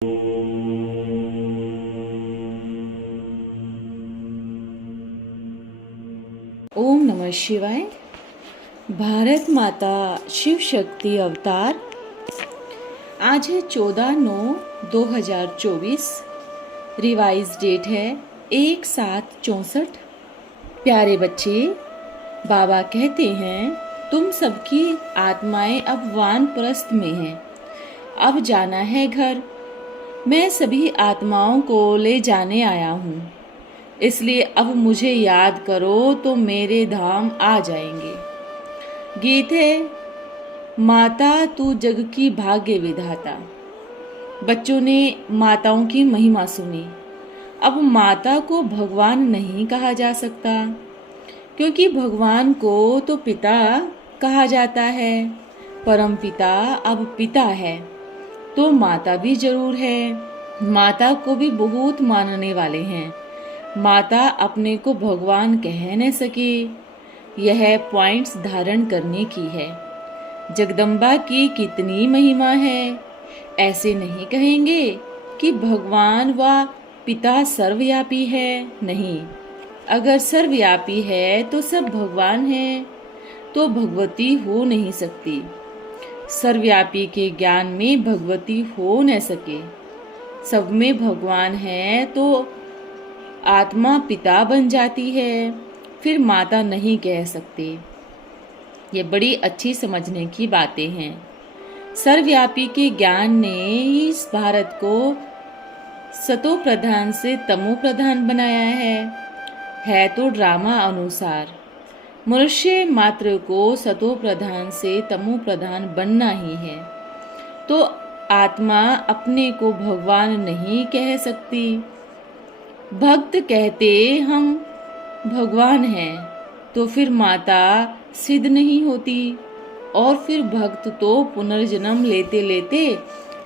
ओम नमः शिवाय। भारत माता शिव शक्ति अवतार। आज है 14/9/2024। रिवाइज डेट है 1/7/64। प्यारे बच्चे, बाबा कहते हैं तुम सबकी आत्माएं अब वानप्रस्थ में हैं। अब जाना है घर। मैं सभी आत्माओं को ले जाने आया हूँ, इसलिए अब मुझे याद करो तो मेरे धाम आ जाएंगे। गीत है माता तू जग की भाग्य विधाता। बच्चों ने माताओं की महिमा सुनी। अब माता को भगवान नहीं कहा जा सकता, क्योंकि भगवान को तो पिता कहा जाता है। परम पिता अब पिता है, तो माता भी जरूर है। माता को भी बहुत मानने वाले हैं। माता अपने को भगवान कह न सके, यह पॉइंट्स धारण करने की है। जगदम्बा की कितनी महिमा है। ऐसे नहीं कहेंगे कि भगवान व पिता सर्वव्यापी है। नहीं, अगर सर्वव्यापी है तो सब भगवान है, तो भगवती हो नहीं सकती। सर्वव्यापी के ज्ञान में भगवती हो न सके। सब में भगवान है तो आत्मा पिता बन जाती है, फिर माता नहीं कह सकते। ये बड़ी अच्छी समझने की बातें हैं। सर्वव्यापी के ज्ञान ने इस भारत को सतो प्रधान से तमो प्रधान बनाया है तो ड्रामा अनुसार। मनुष्य मात्र को सतो प्रधान से तमो प्रधान बनना ही है, तो आत्मा अपने को भगवान नहीं कह सकती। भक्त कहते हम भगवान हैं, तो फिर माता सिद्ध नहीं होती। और फिर भक्त तो पुनर्जन्म लेते लेते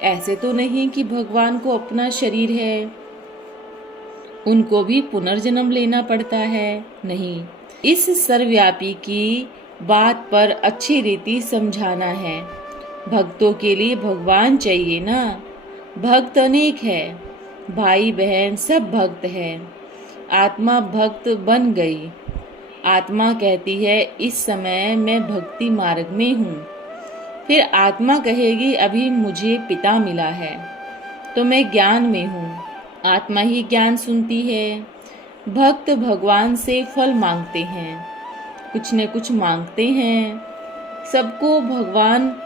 ऐसे तो नहीं कि भगवान को अपना शरीर है, उनको भी पुनर्जन्म लेना पड़ता है। नहीं, इस सर्वव्यापी की बात पर अच्छी रीति समझाना है। भक्तों के लिए भगवान चाहिए ना। भक्त अनेक है, भाई बहन सब भक्त है। आत्मा भक्त बन गई। आत्मा कहती है इस समय मैं भक्ति मार्ग में हूँ। फिर आत्मा कहेगी अभी मुझे पिता मिला है, तो मैं ज्ञान में हूँ। आत्मा ही ज्ञान सुनती है। भक्त भगवान से फल मांगते हैं, कुछ न कुछ मांगते हैं। सबको भगवान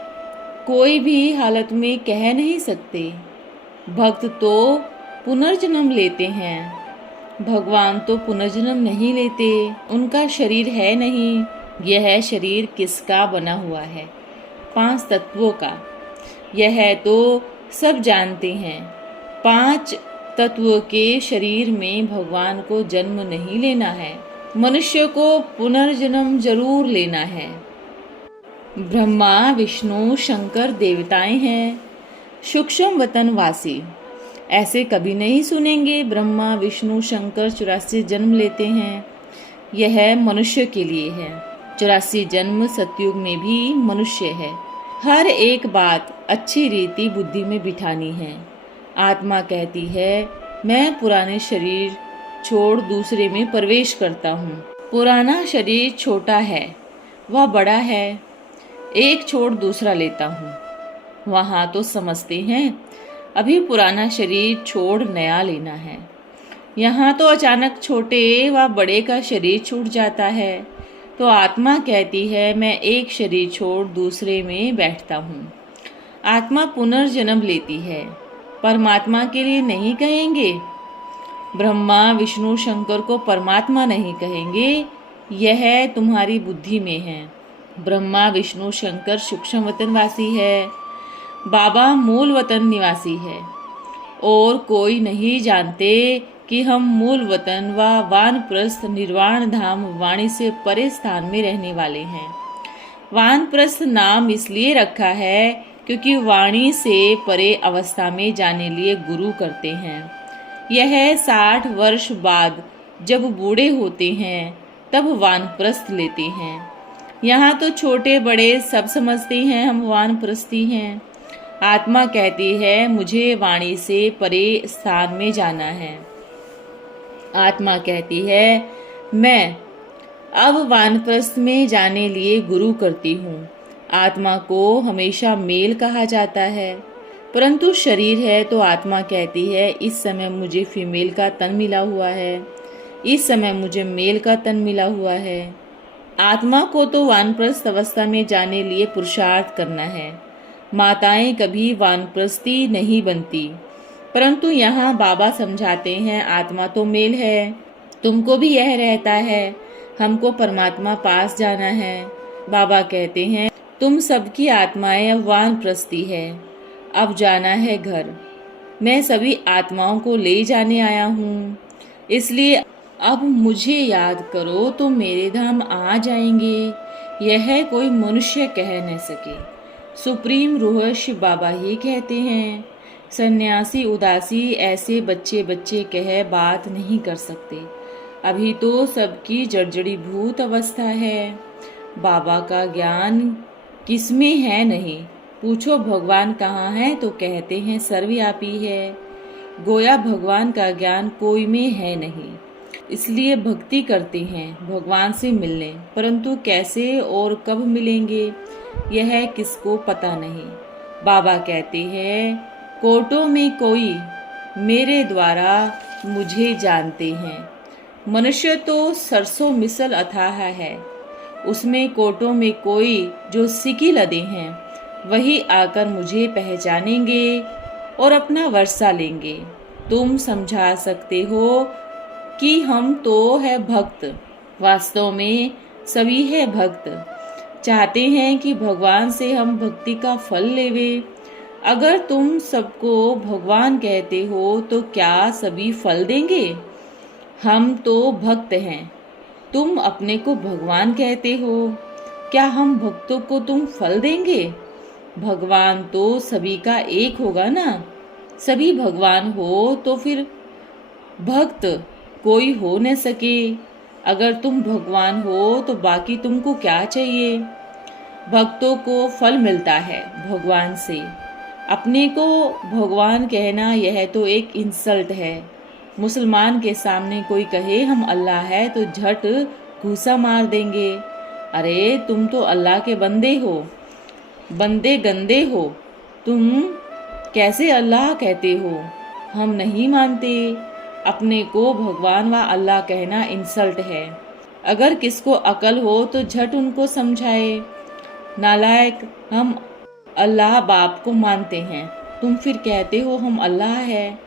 कोई भी हालत में कह नहीं सकते। भक्त तो पुनर्जन्म लेते हैं, भगवान तो पुनर्जन्म नहीं लेते। उनका शरीर है नहीं। यह शरीर किसका बना हुआ है? 5 तत्वों का। यह तो सब जानते हैं। 5 तत्वों के शरीर में भगवान को जन्म नहीं लेना है। मनुष्य को पुनर्जन्म जरूर लेना है। ब्रह्मा विष्णु शंकर देवताएं हैं, सूक्ष्म वतन वासी। ऐसे कभी नहीं सुनेंगे ब्रह्मा विष्णु शंकर 84 जन्म लेते हैं। यह मनुष्य के लिए है। 84 जन्म सतयुग में भी मनुष्य है। हर एक बात अच्छी रीति बुद्धि में बिठानी है। आत्मा कहती है मैं पुराने शरीर छोड़ दूसरे में प्रवेश करता हूँ। पुराना शरीर छोटा है, वह बड़ा है, एक छोड़ दूसरा लेता हूँ। वहाँ तो समझते हैं अभी पुराना शरीर छोड़ नया लेना है। यहाँ तो अचानक छोटे व बड़े का शरीर छूट जाता है। तो आत्मा कहती है मैं एक शरीर छोड़ दूसरे में बैठता हूँ। आत्मा पुनर्जन्म लेती है, परमात्मा के लिए नहीं कहेंगे। ब्रह्मा विष्णु शंकर को परमात्मा नहीं कहेंगे, यह तुम्हारी बुद्धि में है। ब्रह्मा विष्णु शंकर सूक्ष्म वतन वासी है, बाबा मूल वतन निवासी है। और कोई नहीं जानते कि हम मूल वतन व वानप्रस्थ निर्वाण धाम वाणी से परे स्थान में रहने वाले हैं। वानप्रस्थ नाम इसलिए रखा है क्योंकि वाणी से परे अवस्था में जाने लिए गुरु करते हैं। यह 60 वर्ष बाद जब बूढ़े होते हैं तब वानप्रस्थ लेते हैं। यहाँ तो छोटे बड़े सब समझते हैं हम वानप्रस्थी हैं। आत्मा कहती है मुझे वाणी से परे स्थान में जाना है। आत्मा कहती है मैं अब वानप्रस्थ में जाने लिए गुरु करती हूँ। आत्मा को हमेशा मेल कहा जाता है, परंतु शरीर है तो आत्मा कहती है इस समय मुझे फीमेल का तन मिला हुआ है, इस समय मुझे मेल का तन मिला हुआ है। आत्मा को तो वानप्रस्थ अवस्था में जाने लिए पुरुषार्थ करना है। माताएं कभी वानप्रस्थी नहीं बनती, परंतु यहाँ बाबा समझाते हैं आत्मा तो मेल है, तुमको भी यह रहता है, हमको परमात्मा पास जाना है। बाबा कहते हैं तुम सबकी आत्माएं अब वानप्रस्थी है, अब जाना है घर। मैं सभी आत्माओं को ले जाने आया हूँ, इसलिए अब मुझे याद करो तो मेरे धाम आ जाएंगे, यह कोई मनुष्य कह न सके। सुप्रीम रूह शिव बाबा ही कहते हैं। सन्यासी उदासी ऐसे बच्चे बच्चे कह बात नहीं कर सकते, अभी तो सबकी जड़जड़ी भूत अवस्था है। बाबा का ज्ञान किसमें है नहीं, पूछो भगवान कहाँ है तो कहते हैं सर्वव्यापी है। गोया भगवान का ज्ञान कोई में है नहीं, इसलिए भक्ति करते हैं भगवान से मिलने, परंतु कैसे और कब मिलेंगे यह किसको पता नहीं। बाबा कहते हैं कोटों में कोई मेरे द्वारा मुझे जानते हैं। मनुष्य तो सरसों मिसल अथाह है, उसमें कोटों में कोई जो सिकी लदे हैं वही आकर मुझे पहचानेंगे और अपना वर्षा लेंगे। तुम समझा सकते हो कि हम तो है भक्त, वास्तव में सभी है भक्त, चाहते हैं कि भगवान से हम भक्ति का फल लेवे। अगर तुम सबको भगवान कहते हो तो क्या सभी फल देंगे? हम तो भक्त हैं, तुम अपने को भगवान कहते हो, क्या हम भक्तों को तुम फल देंगे? भगवान तो सभी का एक होगा ना, सभी भगवान हो तो फिर भक्त कोई हो न सके। अगर तुम भगवान हो तो बाकी तुमको क्या चाहिए? भक्तों को फल मिलता है भगवान से, अपने को भगवान कहना यह तो एक इंसल्ट है। मुसलमान के सामने कोई कहे हम अल्लाह है तो झट घूसा मार देंगे। अरे तुम तो अल्लाह के बंदे हो, बंदे गंदे हो, तुम कैसे अल्लाह कहते हो? हम नहीं मानते, अपने को भगवान व अल्लाह कहना इंसल्ट है। अगर किसको अकल हो तो झट उनको समझाए। नालायक, हम अल्लाह बाप को मानते हैं, तुम फिर कहते हो हम अल्लाह है।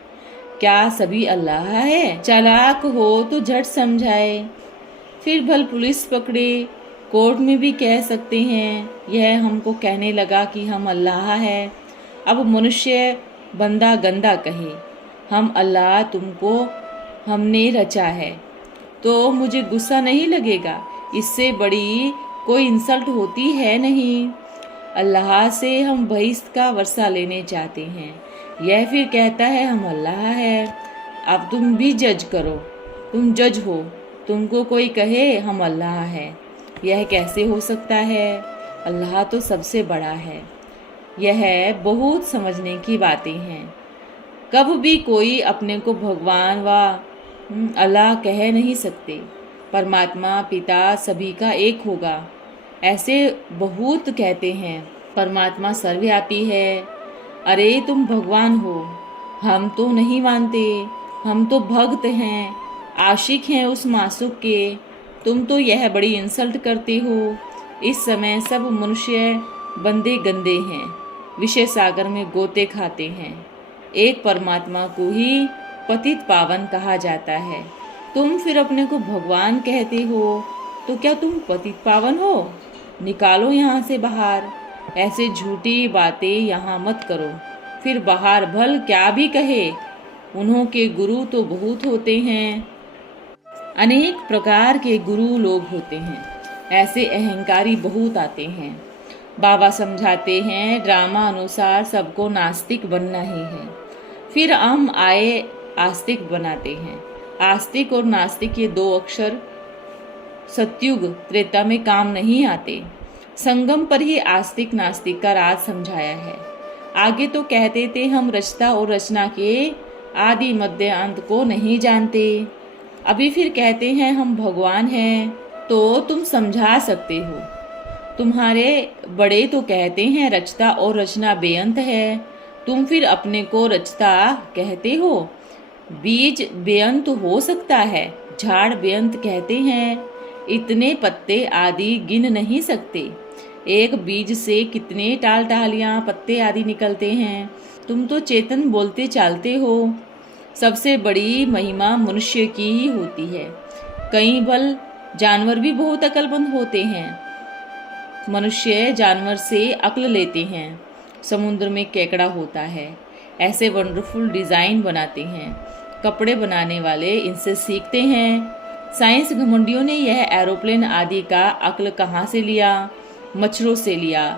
क्या सभी अल्लाह है? चालाक हो तो झट समझाए, फिर भल पुलिस पकड़े, कोर्ट में भी कह सकते हैं यह हमको कहने लगा कि हम अल्लाह है। अब मनुष्य बंदा गंदा कहे हम अल्लाह तुमको हमने रचा है तो मुझे गुस्सा नहीं लगेगा, इससे बड़ी कोई इंसल्ट होती है नहीं। अल्लाह से हम बहिश्त का वर्षा लेने चाहते हैं, यह फिर कहता है हम अल्लाह है। अब तुम भी जज करो, तुम जज हो, तुमको कोई कहे हम अल्लाह है, यह कैसे हो सकता है? अल्लाह तो सबसे बड़ा है। यह बहुत समझने की बातें हैं। कब भी कोई अपने को भगवान व अल्लाह कह नहीं सकते। परमात्मा पिता सभी का एक होगा, ऐसे बहुत कहते हैं। परमात्मा सर्वव्यापी है। अरे तुम भगवान हो, हम तो नहीं मानते, हम तो भक्त हैं, आशिक हैं उस मासूक के। तुम तो यह बड़ी इंसल्ट करते हो। इस समय सब मनुष्य बंदे गंदे हैं, विषय सागर में गोते खाते हैं। एक परमात्मा को ही पतित पावन कहा जाता है। तुम फिर अपने को भगवान कहते हो तो क्या तुम पतित पावन हो? निकालो यहाँ से बाहर, ऐसे झूठी बातें यहाँ मत करो। फिर बाहर भल क्या भी कहे, उन्हों के गुरु तो बहुत होते हैं, अनेक प्रकार के गुरु लोग होते हैं, ऐसे अहंकारी बहुत आते हैं। बाबा समझाते हैं ड्रामा अनुसार सबको नास्तिक बनना ही है, फिर हम आए आस्तिक बनाते हैं। आस्तिक और नास्तिक ये दो अक्षर सतयुग त्रेता में काम नहीं आते। संगम पर ही आस्तिक नास्तिक का राज समझाया है। आगे तो कहते थे हम रचता और रचना के आदि मध्य अंत को नहीं जानते। अभी फिर कहते हैं हम भगवान हैं, तो तुम समझा सकते हो। तुम्हारे बड़े तो कहते हैं रचता और रचना बेअंत है, तुम फिर अपने को रचता कहते हो। बीज बेअंत हो सकता है, झाड़ बेअंत कहते हैं। इतने पत्ते आदि गिन नहीं सकते। एक बीज से कितने टाल टहलियां पत्ते आदि निकलते हैं। तुम तो चेतन बोलते चालते हो। सबसे बड़ी महिमा मनुष्य की ही होती है। कई बल जानवर भी बहुत अक्लमंद होते हैं। मनुष्य जानवर से अक्ल लेते हैं। समुद्र में केकड़ा होता है, ऐसे वंडरफुल डिजाइन बनाते हैं। कपड़े बनाने वाले इनसे सीखते हैं। साइंस घमंडियों ने यह एरोप्लेन आदि का अक्ल कहाँ से लिया? मच्छरों से लिया,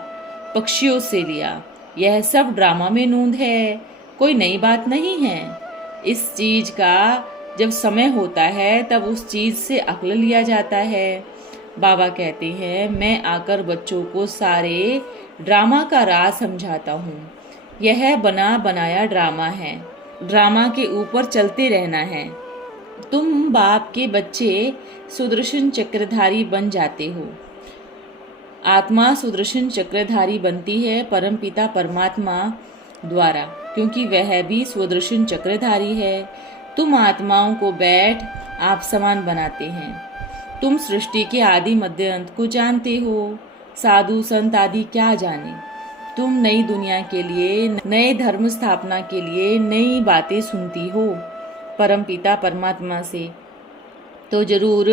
पक्षियों से लिया। यह सब ड्रामा में नूंद है, कोई नई बात नहीं है। इस चीज का जब समय होता है तब उस चीज से अक्ल लिया जाता है। बाबा कहते हैं मैं आकर बच्चों को सारे ड्रामा का राज समझाता हूँ। यह बना बनाया ड्रामा है, ड्रामा के ऊपर चलते रहना है। तुम बाप के बच्चे सुदर्शन चक्रधारी बन जाते हो। आत्मा सुदर्शन चक्रधारी बनती है परम पिता परमात्मा द्वारा, क्योंकि वह भी सुदर्शन चक्रधारी है। तुम आत्माओं को बैठ आप समान बनाते हैं। तुम सृष्टि के आदि मध्य अंत को जानते हो। साधु संत आदि क्या जाने। तुम नई दुनिया के लिए, नए धर्म स्थापना के लिए नई बातें सुनती हो परम पिता परमात्मा से, तो जरूर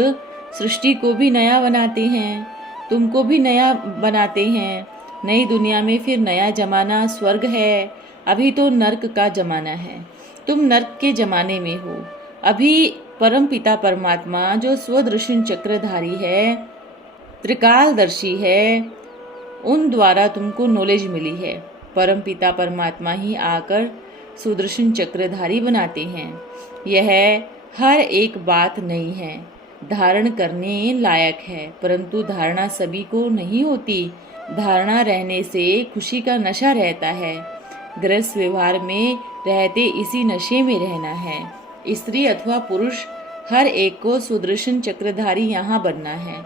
सृष्टि को भी नया बनाते हैं, तुमको भी नया बनाते हैं। नई दुनिया में फिर नया जमाना स्वर्ग है। अभी तो नर्क का जमाना है, तुम नर्क के जमाने में हो। अभी परम पिता परमात्मा जो स्वदर्शन चक्रधारी है, त्रिकालदर्शी है, उन द्वारा तुमको नॉलेज मिली है। परम पिता परमात्मा ही आकर सुदर्शन चक्रधारी बनाते हैं। यह हर एक बात नहीं है, धारण करने लायक है, परंतु धारणा सभी को नहीं होती। धारणा रहने से खुशी का नशा रहता है। गृहस्थ व्यवहार में रहते इसी नशे में रहना है। स्त्री अथवा पुरुष हर एक को सुदर्शन चक्रधारी यहाँ बनना है।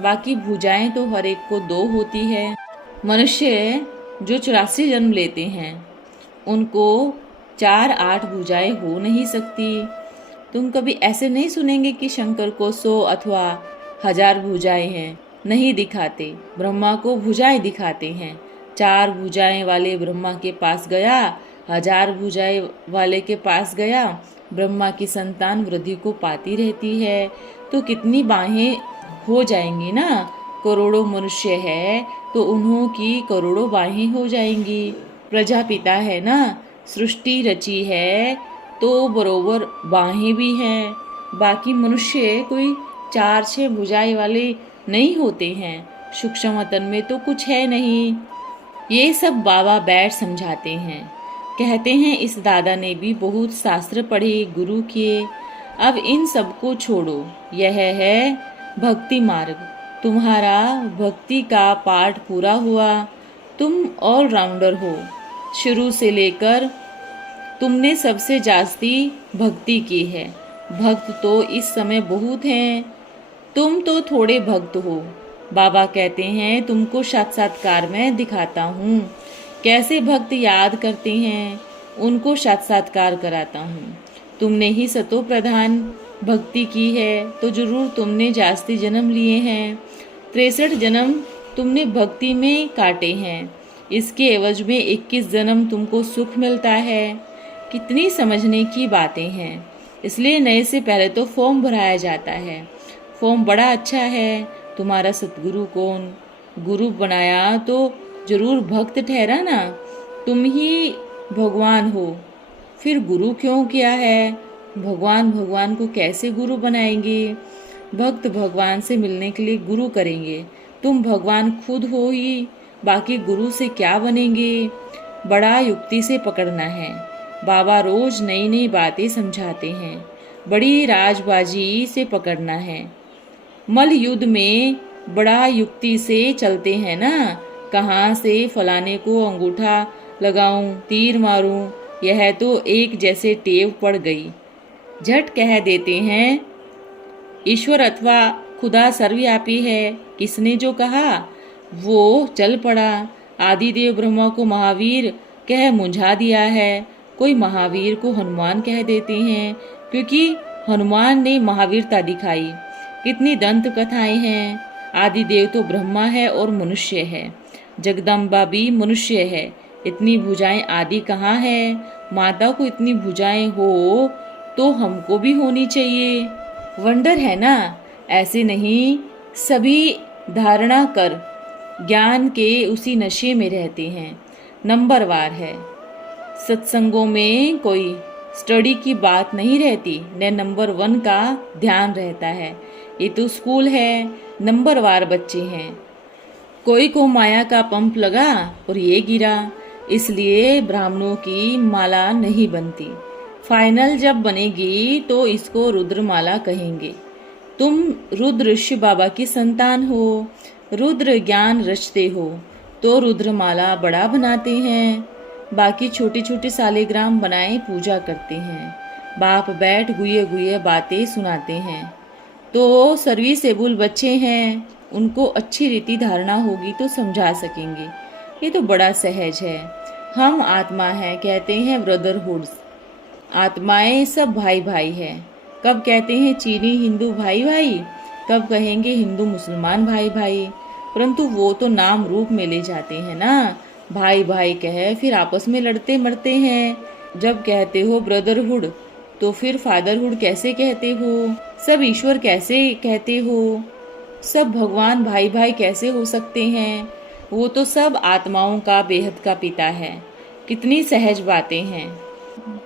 बाकी भुजाएं तो हर एक को 2 होती है। मनुष्य जो 84 जन्म लेते हैं उनको 4-8 भुजाएं हो नहीं सकती। तुम कभी ऐसे नहीं सुनेंगे कि शंकर को 100 अथवा 1000 भुजाएं हैं, नहीं दिखाते। ब्रह्मा को भुजाएं दिखाते हैं। 4 भुजाएं वाले ब्रह्मा के पास गया, 1000 भुजाएं वाले के पास गया। ब्रह्मा की संतान वृद्धि को पाती रहती है, तो कितनी बाहें हो जाएंगी ना। करोड़ों मनुष्य है तो उन्हों की करोड़ों बाहें हो जाएंगी। प्रजापिता है ना, सृष्टि रची है तो बरोबर बाहें भी हैं। बाकी मनुष्य कोई 4-6 भुजाएं वाले नहीं होते हैं। सूक्ष्म तन में तो कुछ है नहीं। ये सब बाबा बैठ समझाते हैं। कहते हैं इस दादा ने भी बहुत शास्त्र पढ़े, गुरु किए। अब इन सबको छोड़ो, यह है भक्ति मार्ग। तुम्हारा भक्ति का पाठ पूरा हुआ। तुम ऑलराउंडर हो। शुरू से लेकर तुमने सबसे जास्ती भक्ति की है। भक्त तो इस समय बहुत हैं, तुम तो थोड़े भक्त हो। बाबा कहते हैं तुमको साक्षात्कार में दिखाता हूँ। कैसे भक्त याद करते हैं उनको साक्षात्कार कराता हूँ। तुमने ही सतो प्रधान भक्ति की है तो जरूर तुमने जास्ती जन्म लिए हैं। 63 जन्म तुमने भक्ति में काटे हैं। इसके एवज में 21 जन्म तुमको सुख मिलता है। कितनी समझने की बातें हैं। इसलिए नए से पहले तो फॉर्म भराया जाता है। फॉर्म बड़ा अच्छा है। तुम्हारा सतगुरु कौन? गुरु बनाया तो जरूर भक्त ठहरा ना। तुम ही भगवान हो, फिर गुरु क्यों किया है? भगवान को कैसे गुरु बनाएंगे? भक्त भगवान से मिलने के लिए गुरु करेंगे। तुम भगवान खुद हो ही, बाकी गुरु से क्या बनेंगे? बड़ा युक्ति से पकड़ना है। बाबा रोज नई नई बातें समझाते हैं। बड़ी राजबाजी से पकड़ना है। मल युद्ध में बड़ा युक्ति से चलते हैं ना। कहाँ से फलाने को अंगूठा लगाऊं, तीर मारूं, यह तो एक जैसे टेव पड़ गई। झट कह देते हैं ईश्वर अथवा खुदा सर्वव्यापी है। किसने जो कहा वो चल पड़ा। आदिदेव ब्रह्मा को महावीर कह मुंझा दिया है। कोई महावीर को हनुमान कह देते हैं क्योंकि हनुमान ने महावीरता दिखाई। कितनी दंत कथाएं हैं। आदिदेव तो ब्रह्मा है और मनुष्य है, जगदम्बा भी मनुष्य है। इतनी भुजाएं आदि कहाँ है। माता को इतनी भुजाएं हो तो हमको भी होनी चाहिए। वंडर है ना। ऐसे नहीं, सभी धारणा कर ज्ञान के उसी नशे में रहते हैं। नंबरवार है। सत्संगों में कोई स्टडी की बात नहीं रहती, न नंबर 1 का ध्यान रहता है। ये तो स्कूल है, नंबरवार बच्चे हैं। कोई को माया का पंप लगा और ये गिरा, इसलिए ब्राह्मणों की माला नहीं बनती। फाइनल जब बनेगी तो इसको रुद्रमाला कहेंगे। तुम रुद्र शिव बाबा की संतान हो, रुद्र ज्ञान रचते हो तो रुद्रमाला बड़ा बनाते हैं। बाकी छोटे छोटे सालिग्राम बनाए पूजा करते हैं। बाप बैठ गुये गुये बातें सुनाते हैं। तो सर्विसेबल बच्चे हैं, उनको अच्छी रीति धारणा होगी तो समझा सकेंगे। ये तो बड़ा सहज है। हम आत्मा है, कहते हैं ब्रदरहुड्स। आत्माएं सब भाई भाई है। कब कहते हैं चीनी हिंदू भाई भाई, कब कहेंगे हिंदू मुसलमान भाई भाई। परंतु वो तो नाम रूप में ले जाते हैं ना। भाई भाई कहे फिर आपस में लड़ते मरते हैं। जब कहते हो ब्रदरहुड तो फिर फादरहुड कैसे कहते हो। सब ईश्वर कैसे कहते हो। सब भगवान भाई भाई कैसे हो सकते हैं। वो तो सब आत्माओं का बेहद का पिता है। कितनी सहज बातें हैं।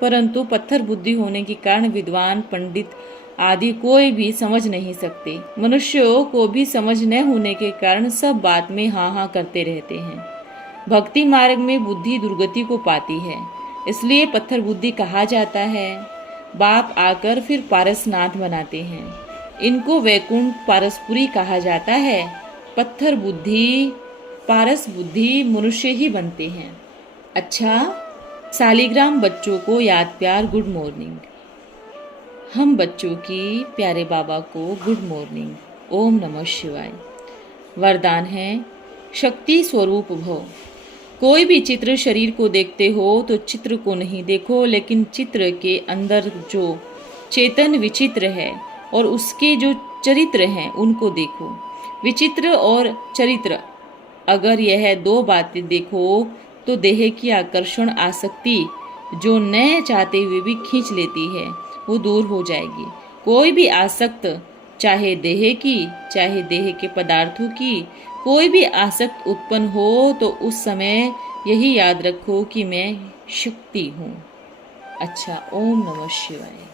परंतु पत्थर बुद्धि होने के कारण विद्वान पंडित आदि कोई भी समझ नहीं सकते। मनुष्यों को भी समझ न होने के कारण सब बात में हाँ हाँ करते रहते हैं। भक्ति मार्ग में बुद्धि दुर्गति को पाती है, इसलिए पत्थर बुद्धि कहा जाता है। बाप आकर फिर पारसनाथ बनाते हैं। इनको वैकुंठ पारसपुरी कहा जाता है। पत्थर बुद्धि पारस बुद्धि मनुष्य ही बनते हैं। अच्छा, सालिग्राम बच्चों को याद प्यार गुड मॉर्निंग। हम बच्चों की प्यारे बाबा को गुड मॉर्निंग। ओम नमः शिवाय। वरदान है शक्ति स्वरूप भव। कोई भी चित्र शरीर को देखते हो तो चित्र को नहीं देखो, लेकिन चित्र के अंदर जो चेतन विचित्र है और उसके जो चरित्र हैं उनको देखो। विचित्र और चरित्र, अगर यह 2 बातें देखो तो देह की आकर्षण आसक्ति जो न चाहते हुए भी खींच लेती है वो दूर हो जाएगी। कोई भी आसक्त, चाहे देह की चाहे देह के पदार्थों की, कोई भी आसक्त उत्पन्न हो तो उस समय यही याद रखो कि मैं शक्ति हूँ। अच्छा, ओम नमः शिवाय।